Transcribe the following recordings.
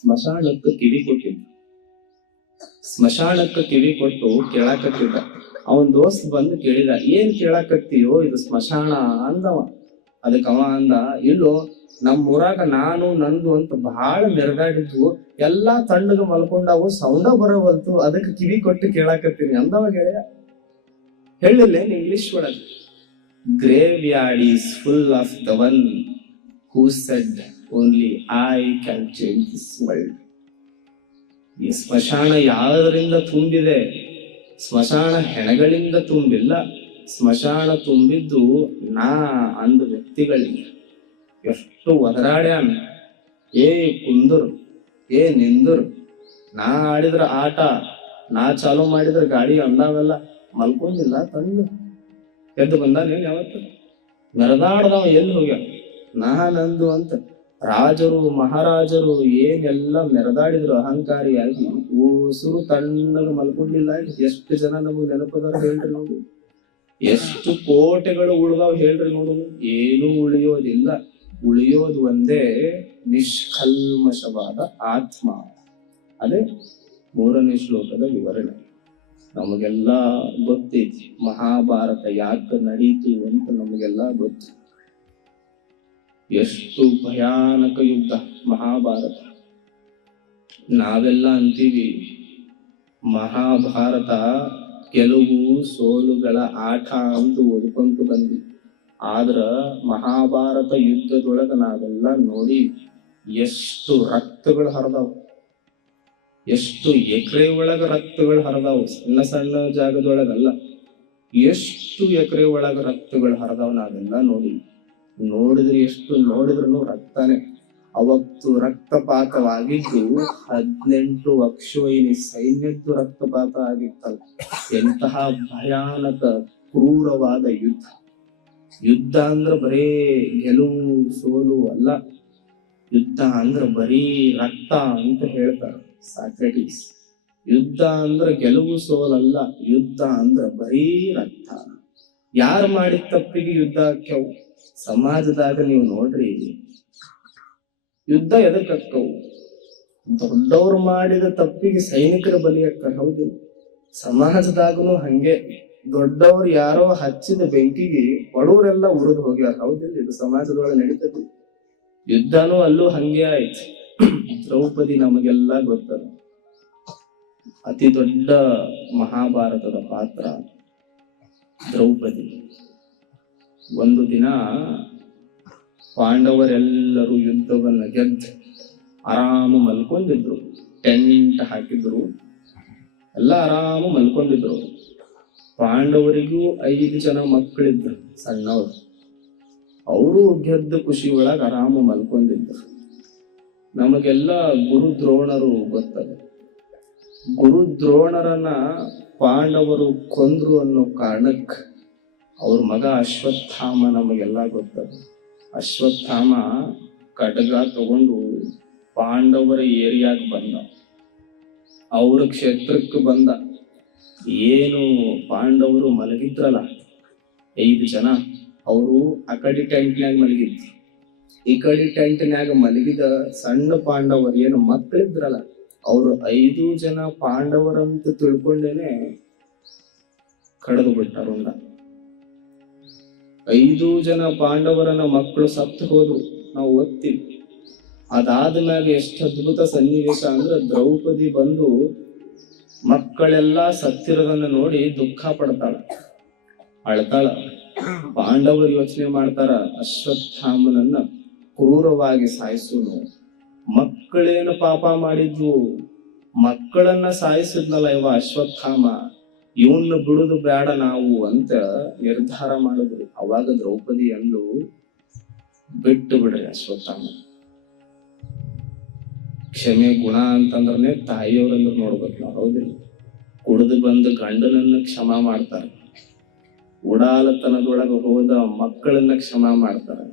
ಸ್ಮಶಾನಕ್ಕೆ ಕಿವಿ ಕೊಟ್ಟಿದ್ದ. ಸ್ಮಶಾನಕ್ಕೆ ಕಿವಿ ಕೊಟ್ಟು ಕೇಳಾಕತ್ತಿದ್ದ. ಅವನ್ ದೋಸ್ತ್ ಬಂದು ಕೇಳಿದ, ಏನ್ ಕೇಳಾಕತ್ತೀಯೋ, ಇದು ಸ್ಮಶಾನ ಅಂದವ. ಅದಕ್ಕೆ ಅವ ಅಂದ, ಇಲ್ಲೋ ನಮ್ ಊರಾಗ ನಾನು, ನಂದು ಅಂತ ಬಹಳ ಮೆರೆದಾಡಿದ್ವು ಎಲ್ಲಾ ತಣ್ಣಗ ಮಲ್ಕೊಂಡಾವು, ಸೌಂಡ ಬರವಲ್ತು, ಅದಕ್ಕೆ ಕಿವಿ ಕೊಟ್ಟು ಕೇಳಾಕತ್ತೀನಿ ಅಂದವ ಗೆಳೆಯ. ಹೇಳಿಲ್ಲ ಇಂಗ್ಲಿಷ್ ಒಳಗೆ. Graveyard is full of the one who said only I can change this world ಈ ಸ್ಮಶಾನ ಯಾವುದರಿಂದ ತುಂಬಿದೆ? ಸ್ಮಶಾನ ಹೆಣಗಳಿಂದ ತುಂಬಿಲ್ಲ. ಸ್ಮಶಾನ ತುಂಬಿದ್ದು ನಾ ಅಂದ ವ್ಯಕ್ತಿಗಳಿಗೆ. ಎಷ್ಟು ಒದರಾಡ್ಯಾನ ಏ ಕುಂದರು, ಏ ನಿಂದರು, ನಾ ಆಡಿದ್ರ ಆಟ, ನಾ ಚಾಲು ಮಾಡಿದ್ರ ಗಾಡಿ ಅಂದಾವೆಲ್ಲ ಮಲ್ಕೊಂಡಿಲ್ಲ ತಂದು. ಎದ್ದು ಬಂದಾನೇನ್ ಯಾವತ್ತು? ಮೆರೆದಾಡ್ದವ ಎಲ್ಲಿ ಹೋಗ್ಯಾವ ನಾ ನಂದು ಅಂತ. ರಾಜರು, ಮಹಾರಾಜರು ಏನೆಲ್ಲ ಮೆರೆದಾಡಿದ್ರು ಅಹಂಕಾರಿಯಾಗಿ, ಉಸಿರು ತಣ್ಣಗೆ ಮಲ್ಕೊಂಡಿಲ್ಲ ಎಷ್ಟು ಜನ ನಮಗ್ ನೆನಪದಾರ ಹೇಳ್ರಿ ನೋಡು. ಎಷ್ಟು ಕೋಟೆಗಳು ಉಳ್ದಾವ್ ಹೇಳ್ರಿ ನೋಡು. ಏನೂ ಉಳಿಯೋದಿಲ್ಲ. ಉಳಿಯೋದು ಒಂದೇ ನಿಷ್ಕಲ್ಮಶವಾದ ಆತ್ಮ. ಅದೇ ಮೂರನೇ ಶ್ಲೋಕದ ವಿವರಣೆ. ನಮಗೆಲ್ಲ ಗೊತ್ತೈತಿ. ಮಹಾಭಾರತ ಯಾಕೆ ನಡೀತು ಅಂತ ನಮಗೆಲ್ಲ ಗೊತ್ತು. ಎಷ್ಟು ಭಯಾನಕ ಯುದ್ಧ ಮಹಾಭಾರತ. ನಾವೆಲ್ಲ ಅಂತೀವಿ, ಮಹಾಭಾರತ ಕೆಲವು ಸೋಲುಗಳ ಆಟ ಅಂತ ಓದ್ಕೊಂತ ಬಂದ್ವಿ. ಆದ್ರ ಮಹಾಭಾರತ ಯುದ್ಧದೊಳಗ ನಾವೆಲ್ಲ ನೋಡಿ ಎಷ್ಟು ರಕ್ತಗಳು ಹರಿದಾವ್. ಎಷ್ಟು ಎಕರೆ ಒಳಗ ರಕ್ತಗಳು ಹರಿದಾವ್, ಸಣ್ಣ ಸಣ್ಣ ಜಾಗದೊಳಗಲ್ಲ. ಎಷ್ಟು ಎಕರೆ ಒಳಗ ರಕ್ತಗಳು ಹರಿದಾವ್ ನಾವೆಲ್ಲ ನೋಡಿ. ನೋಡಿದ್ರೆ ಎಷ್ಟು ನೋಡಿದ್ರು ರಕ್ತನೇ. ಅವತ್ತು ರಕ್ತಪಾತವಾಗಿದ್ದು ಹದಿನೆಂಟು ಅಕ್ಷೋಹಿಣಿ ಸೈನ್ಯದ್ದು ರಕ್ತಪಾತ ಆಗಿತ್ತಲ್ಲ. ಎಂತಹ ಭಯಾನಕ, ಕ್ರೂರವಾದ ಯುದ್ಧ. ಯುದ್ಧ ಅಂದ್ರ ಬರೇ ಗೆಲುವು, ಸೋಲು ಅಲ್ಲ. ಯುದ್ಧ ಅಂದ್ರ ಬರೀ ರಕ್ತ ಅಂತ ಹೇಳ್ತಾರೆ ಸಾಕ್ರೆಟಿಸ್. ಯುದ್ಧ ಅಂದ್ರ ಗೆಲುವು ಸೋಲಲ್ಲ ಯುದ್ಧ ಅಂದ್ರ ಬರೀ ರಕ್ತ. ಯಾರು ಮಾಡಿದ ತಪ್ಪಿಗೆ ಯುದ್ಧ ಆಕ್ಯವು ಸಮಾಜದಾಗ ನೀವು ನೋಡ್ರಿ ಯುದ್ಧ ಎದಕ್ಕಕ್ಕವು ದೊಡ್ಡವ್ರು ಮಾಡಿದ ತಪ್ಪಿಗೆ ಸೈನಿಕರ ಬಲಿ ಹೌದು. ಸಮಾಜದಾಗನು ಹಂಗೆ. ದೊಡ್ಡವ್ರು ಯಾರೋ ಹಚ್ಚಿದ ಬೆಂಕಿಗೆ ಬಡವರೆಲ್ಲ ಉರಿದು ಹೋಗ್ಯಾರ ಹೌದಿಲ್ಲ ಇದು ಸಮಾಜದೊಳಗೆ ನಡೀತದೆ ಯುದ್ಧನೂ ಅಲ್ಲೂ ಹಂಗೆ ಆಯ್ತು. ದ್ರೌಪದಿ ನಮಗೆಲ್ಲ ಗೊತ್ತದ. ಅತಿ ದೊಡ್ಡ ಮಹಾಭಾರತದ ಪಾತ್ರ ದ್ರೌಪದಿ. ಒಂದು ದಿನ ಪಾಂಡವರೆಲ್ಲರೂ ಯುದ್ಧವನ್ನ ಗೆದ್ದು ಆರಾಮ ಮಲ್ಕೊಂಡಿದ್ರು. ಟೆಂಟ್ ಹಾಕಿದ್ರು. ಎಲ್ಲ ಆರಾಮ ಮಲ್ಕೊಂಡಿದ್ರು. ಪಾಂಡವರಿಗೂ ಐದು ಜನ ಮಕ್ಕಳಿದ್ರು, ಸಣ್ಣವರು. ಅವರು ಗೆದ್ದ ಖುಷಿ ಒಳಗ ಆರಾಮ ಮಲ್ಕೊಂಡಿದ್ರು. ನಮಗೆಲ್ಲ ಗುರು ದ್ರೋಣರು ಗೊತ್ತದೆ. ಗುರು ದ್ರೋಣರನ್ನ ಪಾಂಡವರು ಕೊಂದ್ರು ಅನ್ನೋ ಕಾರಣಕ್ಕೆ ಅವ್ರ ಮಗ ಅಶ್ವತ್ಥಾಮ ನಮಗೆಲ್ಲ ಗೊತ್ತದ. ಅಶ್ವತ್ಥಾಮ ಖಡ್ಗ ತಗೊಂಡು ಪಾಂಡವರ ಏರಿಯಾಗ ಬಂದ. ಅವ್ರ ಕ್ಷೇತ್ರಕ್ಕೆ ಬಂದ. ಏನು ಪಾಂಡವರು ಮಲಗಿದ್ರಲ್ಲ, ಐದು ಜನ, ಅವರು ಆ ಕಡೆ ಟೆಂಟ್ನ್ಯಾಗ ಮಲಗಿದ್ರು. ಈ ಕಡೆ ಟೆಂಟ್ನ್ಯಾಗ ಮಲಗಿದ ಸಣ್ಣ ಪಾಂಡವರು ಏನು ಮಕ್ಕಳಿದ್ರಲ್ಲ ಅವರು ಐದು ಜನ ಪಾಂಡವರಂತ ತಿಳ್ಕೊಂಡೇನೆ ಕಡಿದು ಬಿಟ್ಟಾರ ಐದು ಜನ ಪಾಂಡವರನ್ನ ಮಕ್ಕಳು ಸತ್ತು ಹೋದ್ರು. ನಾವು ಓದ್ತೀವಿ ಅದಾದ್ಮ್ಯಾಗ ಎಷ್ಟು ಅದ್ಭುತ ಸನ್ನಿವೇಶ ಅಂದ್ರೆ ದ್ರೌಪದಿ ಬಂದು ಮಕ್ಕಳೆಲ್ಲ ಸತ್ತಿರೋದನ್ನ ನೋಡಿ ದುಃಖ ಪಡ್ತಾಳ. ಅಳ್ತಾಳ. ಪಾಂಡವರು ಯೋಚನೆ ಮಾಡ್ತಾರ, ಅಶ್ವತ್ಥಾಮನನ್ನ ಕ್ರೂರವಾಗಿ ಸಾಯಿಸುನು. ಮಕ್ಕಳೇನು ಪಾಪ ಮಾಡಿದ್ವು ಮಕ್ಕಳನ್ನ ಸಾಯಿಸಿದ್ನಲ್ಲ ಇವ ಅಶ್ವತ್ಥಾಮ. ಇವನ್ನ ಬಿಡುದು ಬೇಡ ನಾವು ಅಂತ ನಿರ್ಧಾರ ಮಾಡಿದ್ರು ಅವಾಗ ದ್ರೌಪದಿ ಅಂದು ಬಿಟ್ಟು ಬಿಡ್ರಿ ಅಶ್ವತ್ಥಾಮ ಕ್ಷಮೆ, ಗುಣ ಅಂತಂದ್ರೆ ತಾಯಿಯವ್ರಂದ್ರ ನೋಡ್ಬೇಕು ನಾವು ಹೌದಿಲ್ಲ ಕುಡಿದು ಬಂದು ಗಂಡನನ್ನ ಕ್ಷಮ ಮಾಡ್ತಾರೆ. ಉಡಾಲತನದೊಳಗ ಹೋದ ಮಕ್ಕಳನ್ನ ಕ್ಷಮ ಮಾಡ್ತಾರೆ.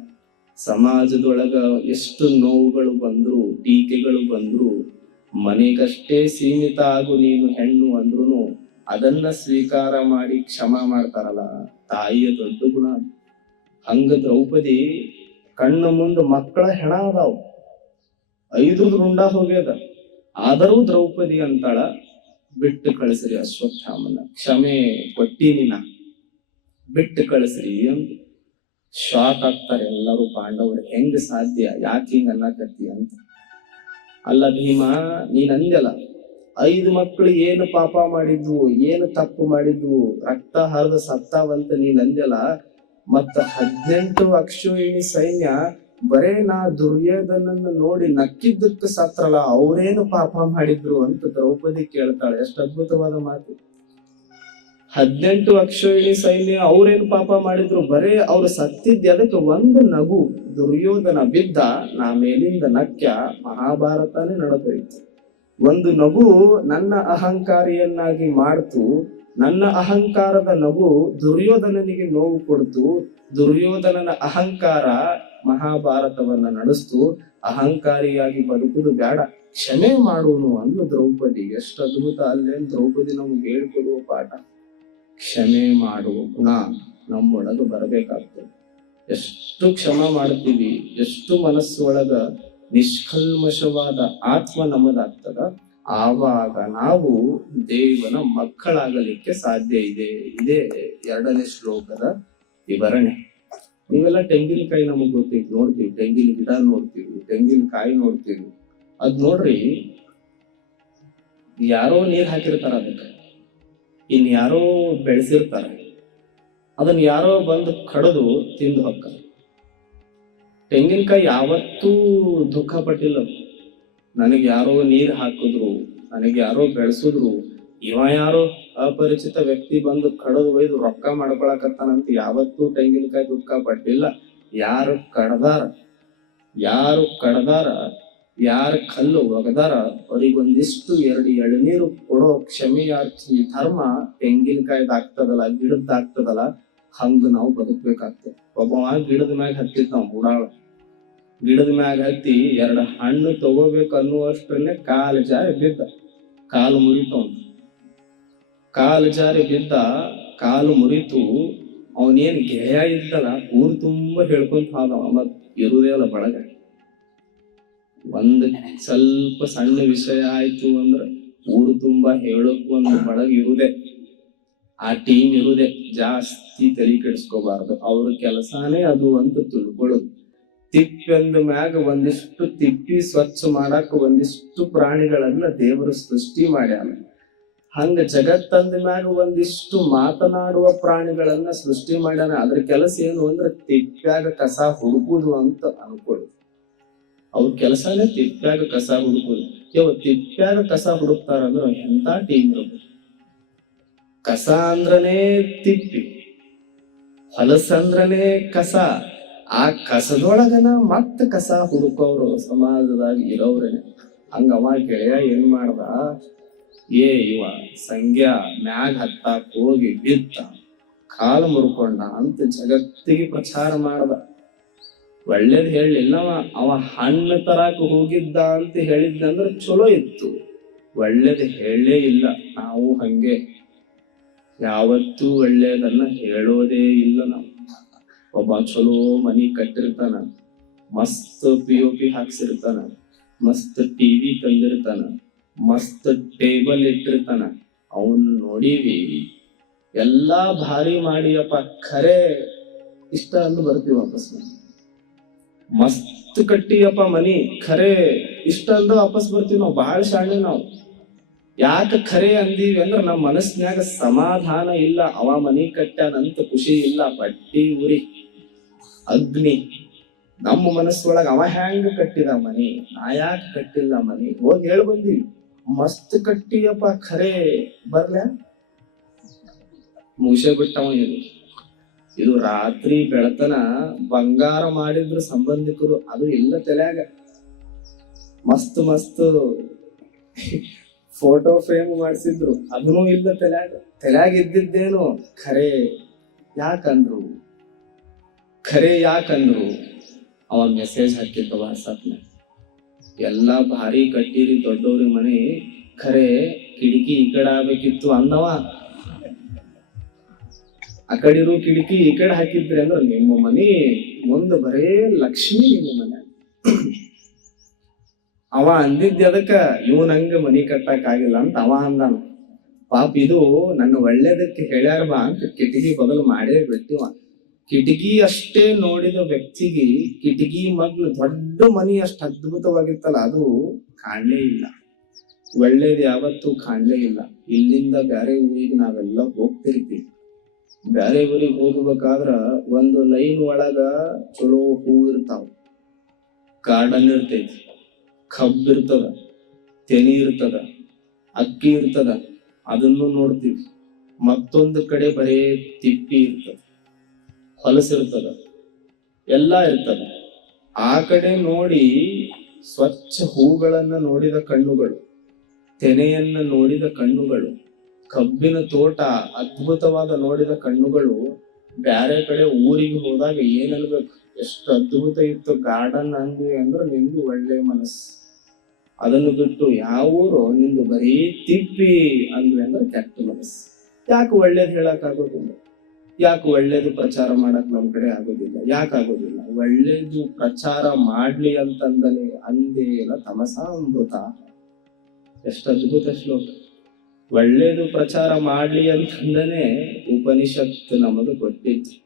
ಸಮಾಜದೊಳಗ ಎಷ್ಟು ನೋವುಗಳು ಬಂದ್ರು, ಟೀಕೆಗಳು ಬಂದ್ರು, ಮನೆಗಷ್ಟೇ ಸೀಮಿತ ಆಗು ನೀನು ಹೆಣ್ಣು ಅಂದ್ರುನು ಅದನ್ನ ಸ್ವೀಕಾರ ಮಾಡಿ ಕ್ಷಮ ಮಾಡ್ತಾರಲ್ಲ, ತಾಯಿಯ ದೊಡ್ಡ ಗುಣ. ಹಂಗ ದ್ರೌಪದಿ ಕಣ್ಣು ಮುಂದೆ ಮಕ್ಕಳ ಹೆಣ ಅದಾವ. ಐದು ರುಂಡ ಹೋಗ್ಯದ. ಆದರೂ ದ್ರೌಪದಿ ಅಂತಾಳ ಬಿಟ್ಟು ಕಳಿಸ್ರಿ ಅಶ್ವತ್ಥಾಮನ. ಕ್ಷಮೆ ಕೊಟ್ಟೀನಿ ನಾ ಬಿಟ್ಟು ಕಳಿಸ್ರಿ ಅಂತ ಶಾಕ್ ಆಗ್ತಾರೆ ಎಲ್ಲರೂ ಪಾಂಡವರು. ಹೆಂಗ್ ಸಾಧ್ಯ? ಯಾಕೆ ಹಿಂಗ ಅನ್ನಕತ್ತಿ ಅಂತ. ಅಲ್ಲ ಭೀಮಾ ನೀನ್ ಅಂದ್ಯಲ್ಲ ಐದು ಮಕ್ಕಳು ಏನು ಪಾಪ ಮಾಡಿದ್ವು, ಏನು ತಪ್ಪು ಮಾಡಿದ್ವು, ರಕ್ತ ಹರಿದ ಸತ್ತಾವಂತ ನೀನ್ ಅಂದ್ಯಲ್ಲ, ಮತ್ತ ಹದಿನೆಂಟು ಅಕ್ಷೋಹಿಣಿ ಸೈನ್ಯ ಬರೇ ನಾ ದುರ್ಯೋಧನನ್ನ ನೋಡಿ ನಕ್ಕಿದ್ದಕ್ಕೆ ಸತ್ರಲ್ಲ ಅವ್ರೇನು ಪಾಪ ಮಾಡಿದ್ರು ಅಂತ ದ್ರೌಪದಿ ಕೇಳ್ತಾಳೆ. ಎಷ್ಟು ಅದ್ಭುತವಾದ ಮಾತು. ಹದಿನೆಂಟು ಅಕ್ಷೋಹಿಣಿ ಸೈನ್ಯ ಅವ್ರೇನು ಪಾಪ ಮಾಡಿದ್ರು, ಬರೇ ಅವ್ರು ಸತ್ತಿದ್ದೆ. ಅದಕ್ಕೆ ಒಂದು ನಗು ದುರ್ಯೋಧನ ಬಿದ್ದ, ನಾ ಮೇಲಿಂದ ನಕ್ಯ ಮಹಾಭಾರತನೇ ನಡೆದೋಯ್ತು. ಒಂದು ನಗು ನನ್ನ ಅಹಂಕಾರಿಯನ್ನಾಗಿ ಮಾಡ್ತು, ನನ್ನ ಅಹಂಕಾರದ ನಗು ದುರ್ಯೋಧನನಿಗೆ ನೋವು ಕೊಡ್ತು, ದುರ್ಯೋಧನನ ಅಹಂಕಾರ ಮಹಾಭಾರತವನ್ನ ನಡೆಸ್ತು, ಅಹಂಕಾರಿಯಾಗಿ ಬದುಕುದು ಬೇಡ ಕ್ಷಮೆ ಮಾಡುವನು ಅಂದು ದ್ರೌಪದಿ. ಎಷ್ಟು ಅದ್ಭುತ ಅಲ್ಲೇ ದ್ರೌಪದಿ ನಮ್ಗೆ ಹೇಳ್ಕೊಡುವ ಪಾಠ. ಕ್ಷಮೆ ಮಾಡುವ ಗುಣ ನಮ್ಮೊಳಗ ಬರಬೇಕಾಗ್ತದೆ. ಎಷ್ಟು ಕ್ಷಮ ಮಾಡ್ತೀವಿ, ಎಷ್ಟು ಮನಸ್ಸು ಒಳಗ ನಿಷ್ಕಲ್ಮಶವಾದ ಆತ್ಮ ನಮ್ಮದಾಗ್ತದ ಆವಾಗ ನಾವು ದೇವನ ಮಕ್ಕಳಾಗಲಿಕ್ಕೆ ಸಾಧ್ಯ ಇದೆ. ಇದೇ ಎರಡನೇ ಶ್ಲೋಕದ ವಿವರಣೆ. ನೀವೆಲ್ಲ ತೆಂಗಿನಕಾಯಿ ನಮಗ್ ಗೊತ್ತೈತಿ. ನೋಡ್ತೀವಿ. ತೆಂಗಿನ ಗಿಡ ನೋಡ್ತೀವಿ. ತೆಂಗಿನಕಾಯಿ ನೋಡ್ತೀವಿ. ಅದ್ ನೋಡ್ರಿ, ಯಾರೋ ನೀರ್ ಹಾಕಿರ್ತಾರ ಅದಕ್ಕೆ. ಇನ್ ಯಾರೋ ಬೆಳೆಸಿರ್ತಾರ. ಅದನ್ನ ಯಾರೋ ಬಂದು ಕಡದು ತಿಂದು ಹೊಕ್ಕ ತೆಂಗಿನಕಾಯಿ ಯಾವತ್ತೂ ದುಃಖ ಪಟ್ಟಿಲ್ಲ. ನನಗೆ ಯಾರೋ ನೀರು ಹಾಕಿದ್ರು, ನನಗೆ ಯಾರೋ ಬೆಳೆಸಿದ್ರು, ಇವ ಯಾರೋ ಅಪರಿಚಿತ ವ್ಯಕ್ತಿ ಬಂದು ಕಡದು ಒಯ್ದು ರೊಕ್ಕ ಮಾಡ್ಕೊಳಕತ್ತಾನಂತ ಯಾವತ್ತೂ ತೆಂಗಿನಕಾಯಿ ದುಃಖ ಪಟ್ಟಿಲ್ಲ. ಯಾರು ಕಡದಾರ? ಯಾರು ಕಡದಾರ? ಯಾರ ಕಲ್ಲು ಒಗದಾರ? ಅವರಿಗೊಂದಿಷ್ಟು ಎರಡು ಎಳನೀರು ಕೊಡೋ ಕ್ಷಮೆಯ ಧರ್ಮ ತೆಂಗಿನಕಾಯ್ದಾಗ್ತದಲ್ಲ ಗಿಡದ್ದಾಗ್ತದಲ್ಲ ಹಂಗ ನಾವು ಬದುಕ್ಬೇಕಾಗ್ತದೆ. ಒಬ್ಬವ ಗಿಡದ ಮ್ಯಾಗ ಹತ್ತಿದ್ ನಾವು ಗಿಡದ ಮ್ಯಾಗ ಹತ್ತಿ ಎರಡು ಹಣ್ಣು ತಗೋಬೇಕು ಅನ್ನುವಷ್ಟನ್ನೇ ಕಾಲು ಜಾರಿ ಬಿದ್ದ. ಕಾಲು ಮುರಿತು ಕಾಲು ಜಾರಿ ಬಿದ್ದ, ಕಾಲು ಮುರಿತು, ಅವನೇನ್ ಗೆಳೆಯ ಇದ್ದಲ್ಲ, ಊರು ತುಂಬಾ ಹೇಳ್ಕೊಂತ ಹಾದವ ಮತ್ ಇರುದೇ ಅಲ್ಲ ಬಳಗ. ಒಂದ್ ಸ್ವಲ್ಪ ಸಣ್ಣ ವಿಷಯ ಆಯ್ತು ಅಂದ್ರ ಊರು ತುಂಬಾ ಹೇಳೋಕ್ ಒಂದು ಬಳಗ ಇರುದೇ. ಆ ಟೀಮ್ ಇರುವುದೇ ಜಾಸ್ತಿ ತಲೆ ಕೆಡಿಸ್ಕೋಬಾರ್ದು. ಅವ್ರ ಕೆಲಸಾನೇ ಅದು ಅಂತ ತಿಳ್ಕೊಳ್ಳೋದು. ತಿಪ್ಪೆಂದ ಮ್ಯಾಗ ಒಂದಿಷ್ಟು ತಿಪ್ಪಿ ಸ್ವಚ್ಛ ಮಾಡಾಕ ಒಂದಿಷ್ಟು ಪ್ರಾಣಿಗಳನ್ನ ದೇವರು ಸೃಷ್ಟಿ ಮಾಡ್ಯಾನ. ಹಂಗ ಜಗತ್ತಂದ ಮ್ಯಾಗ ಒಂದಿಷ್ಟು ಮಾತನಾಡುವ ಪ್ರಾಣಿಗಳನ್ನ ಸೃಷ್ಟಿ ಮಾಡ್ಯಾನ. ಅದ್ರ ಕೆಲಸ ಏನು ಅಂದ್ರೆ ತಿಪ್ಪ್ಯಾಗ ಕಸ ಹುಡುಕುದು ಅಂತ ಅನ್ಕೊಳ್ಳಿ ಅವ್ರ ಕೆಲಸನೇ ತಿಪ್ಪ್ಯಾಗ ಕಸ ಹುಡುಕುದು. ಯಾವ ತಿಪ್ಪ್ಯಾಗ ಕಸ ಹುಡುಕ್ತಾರ ಅಂದ್ರ ಎಂತ ಟೀಮ್ ಇರ್ಬೇಕು ಕಸ ಅಂದ್ರನೇ ತಿಪ್ಪಿ, ಹೊಲಸಂದ್ರನೇ ಕಸ. ಆ ಕಸದೊಳಗನ ಮತ್ತ ಕಸ ಹುಡುಕೋರು ಸಮಾಜದಾಗ ಇರೋವ್ರೇನೆ ಹಂಗವ ಗೆಳೆಯ ಏನ್ ಮಾಡ್ದ? ಏ ಇವ, ಸಂಗ್ಯಾ, ಮ್ಯಾಗ ಹತ್ತಾಕ್ ಹೋಗಿ ಬಿತ್ತ, ಕಾಲು ಮುರ್ಕೊಂಡ ಅಂತ ಜಗತ್ತಿಗೆ ಪ್ರಚಾರ ಮಾಡ್ದ. ಒಳ್ಳೇದ್ ಹೇಳಿಲ್ಲವ ಅವ ಹಣ್ಣು ತರಾಕ ಹೋಗಿದ್ದ ಅಂತ ಹೇಳಿದ್ದಂದ್ರೆ ಚಲೋ ಇತ್ತು. ಒಳ್ಳೇದ್ ಹೇಳೇ ಇಲ್ಲ, ನಾವು ಹಂಗೆ ಯಾವತ್ತೂ ಒಳ್ಳೇದನ್ನ ಹೇಳೋದೇ ಇಲ್ಲ ನಾವು. ಒಬ್ಬ ಚಲೋ ಮನಿ ಕಟ್ಟಿರ್ತಾನ, ಮಸ್ತ್ ಪಿ ಒ ಪಿ ಹಾಕ್ಸಿರ್ತಾನ, ಮಸ್ತ್ ಟಿವಿ ತಂದಿರ್ತಾನ, ಮಸ್ತ್ ಟೇಬಲ್ ಇಟ್ಟಿರ್ತಾನ. ಅವನ್ ನೋಡಿವಿ, ಎಲ್ಲಾ ಭಾರಿ ಮಾಡಿಯಪ್ಪ, ಖರೆ ಇಷ್ಟ ಅಂದು ಬರ್ತೀವಿ ವಾಪಸ್ ಮಸ್ತ್ ಕಟ್ಟಿಯಪ್ಪ ಮನಿ, ಖರೆ ಇಷ್ಟ ಅಂದ ವಾಪಸ್ ಬರ್ತೀವಿ ನಾವು ಬಹಳ ಶಾಣೆ ನಾವು. ಯಾಕ ಖರೆ ಅಂದೀವಿ ಅಂದ್ರ ನಮ್ಮ ಮನಸ್ನ್ಯಾಗ ಸಮಾಧಾನ ಇಲ್ಲ, ಅವ ಮನಿ ಕಟ್ಟನಂತ ಖುಷಿ ಇಲ್ಲ, ಬಟ್ಟಿ ಉರಿ, ಅಗ್ನಿ. ನಮ್ಮ ಮನಸ್ಸೊಳಗ ಅವ ಹ್ಯಾಂಗ ಕಟ್ಟಿದ ಮನಿ, ನಾ ಯಾಕೆ ಕಟ್ಟಿಲ್ಲ ಮನಿ? ಹೋಗಿ ಹೇಳಿ ಬಂದೀವಿ. ಮಸ್ತ್ ಕಟ್ಟಿಯಪ್ಪ ಖರೆ ಬರ್ಲ? ಮುಗಿಸೇ ಬಿಟ್ಟವ ಇದು. ಇದು ರಾತ್ರಿ ಬೆಳತನ ಬಂಗಾರ ಮಾಡಿದ್ರು ಸಂಬಂಧಿಕರು, ಅದು ಇಲ್ಲ ತಲೆಯಾಗ. ಮಸ್ತ್ ಮಸ್ತ್ ಫೋಟೋ ಫ್ರೇಮ್ ಮಾಡಿಸಿದ್ರು. ಅದನ್ನೂ ಇಲ್ಲ ತಲೆಯಾಗ ತಲೆಯಾಗ ಇದ್ದಿದ್ದೇನು? ಖರೆ ಯಾಕಂದ್ರು? ಖರೆ ಯಾಕಂದ್ರು? ಅವ ಮೆಸೇಜ್ ಹಾಕಿದ್ದ ವಾಟ್ಸಪ್ನ ಎಲ್ಲ ಭಾರಿ ಕಟ್ಟಿರಿ ದೊಡ್ಡವ್ರಿ ಮನೆ. ಖರೆ ಕಿಟಕಿ ಈ ಕಡೆ ಆಗ್ಬೇಕಿತ್ತು ಅಂದವ ಆ ಕಡಿರು ಕಿಟಕಿ ಈ ಕಡೆ ಹಾಕಿದ್ರಿ ಅಂದ್ರೆ ನಿಮ್ಮ ಮನೆ, ಮುಂದೆ ಬರೇ ಲಕ್ಷ್ಮಿ ನಿಮ್ಮ ಮನೆ. ಅವ ಅಂದಿದ್ದ ಅದಕ್ಕ ಇವನಂಗ ಮನಿ ಕಟ್ಟಕ್ ಆಗಿಲ್ಲ ಅಂತ ಅವ ಅಂದಾನ. ಪಾಪ ಇದು ನನ್ನ ಒಳ್ಳೇದಕ್ಕೆ ಹೇಳ್ಯಾರ ಬಾ ಅಂತ ಕಿಟಕಿ ಬದಲು ಮಾಡೇ ಬಿಡ್ತೀವ. ಕಿಟಕಿ ಅಷ್ಟೇ ನೋಡಿದ ವ್ಯಕ್ತಿಗೆ ಕಿಟಕಿ ಮಗ್ಲು ದೊಡ್ಡ ಮನಿ ಅಷ್ಟು ಅದ್ಭುತವಾಗಿತ್ತಲ್ಲ, ಅದು ಕಾಣಲೇ ಇಲ್ಲ. ಒಳ್ಳೇದು ಯಾವತ್ತೂ ಕಾಣಲೇ ಇಲ್ಲ. ಇಲ್ಲಿಂದ ಬೇರೆ ಊರಿಗೆ ನಾವೆಲ್ಲ ಹೋಗ್ತಿರ್ತೀವಿ. ಬೇರೆ ಊರಿಗೆ ಹೋಗ್ಬೇಕಾದ್ರ ಒಂದು ಲೈನ್ ಒಳಗ ಚಲೋ ಹೂ ಇರ್ತಾವ. ಗಾರ್ಡನ್ ಇರ್ತೈತಿ ಕಬ್ಬ್ ಇರ್ತದ ತೆನಿ ಇರ್ತದ ಅಕ್ಕಿ ಇರ್ತದ ಅದನ್ನು ನೋಡ್ತೀವಿ. ಮತ್ತೊಂದು ಕಡೆ ಬರೇ ತಿಪ್ಪಿ ಇರ್ತದ ಹೊಲಸಿರ್ತದ ಎಲ್ಲ ಇರ್ತದ. ಆ ಕಡೆ ನೋಡಿ ಸ್ವಚ್ಛ ಹೂಗಳನ್ನ ನೋಡಿದ ಕಣ್ಣುಗಳು, ತೆನೆಯನ್ನ ನೋಡಿದ ಕಣ್ಣುಗಳು, ಕಬ್ಬಿನ ತೋಟ ಅದ್ಭುತವಾದ ನೋಡಿದ ಕಣ್ಣುಗಳು, ಬ್ಯಾರೆ ಕಡೆ ಊರಿಗೆ ಹೋದಾಗ ಏನ್ ಅನ್ಬೇಕು ಎಷ್ಟು ಅದ್ಭುತ ಇತ್ತು ಗಾರ್ಡನ್ ಅಂದ್ವಿ ಅಂದ್ರೆ ನಿಂದು ಒಳ್ಳೆ ಮನಸ್ಸು. ಅದನ್ನು ಬಿಟ್ಟು ಯಾವ ಊರು ನಿಂದು ಬರೀ ತಿಪ್ಪಿ ಅಂದ್ರೆ ಅಂದ್ರೆ ಕೆಟ್ಟ ಮನಸ್ಸು. ಯಾಕೆ ಒಳ್ಳೇದು ಹೇಳಕ್ ಆಗೋದಿಲ್ಲ ಯಾಕೆ ಒಳ್ಳೇದು ಪ್ರಚಾರ ಮಾಡಕ್ ನಮ್ ಕಡೆ ಆಗೋದಿಲ್ಲ? ಯಾಕೆ ಆಗೋದಿಲ್ಲ? ಒಳ್ಳೇದು ಪ್ರಚಾರ ಮಾಡ್ಲಿ ಅಂತಂದಲೇ ಅಂದೇನ ತಮಸ ಅಮೃತ. ಎಷ್ಟು ಅದ್ಭುತ ಶ್ಲೋಕ. ಒಳ್ಳೇದು ಪ್ರಚಾರ ಮಾಡ್ಲಿ ಅಂತಂದನೆ ಉಪನಿಷತ್ತು ನಮಗೆ ಕೊಟ್ಟಿತ್ತು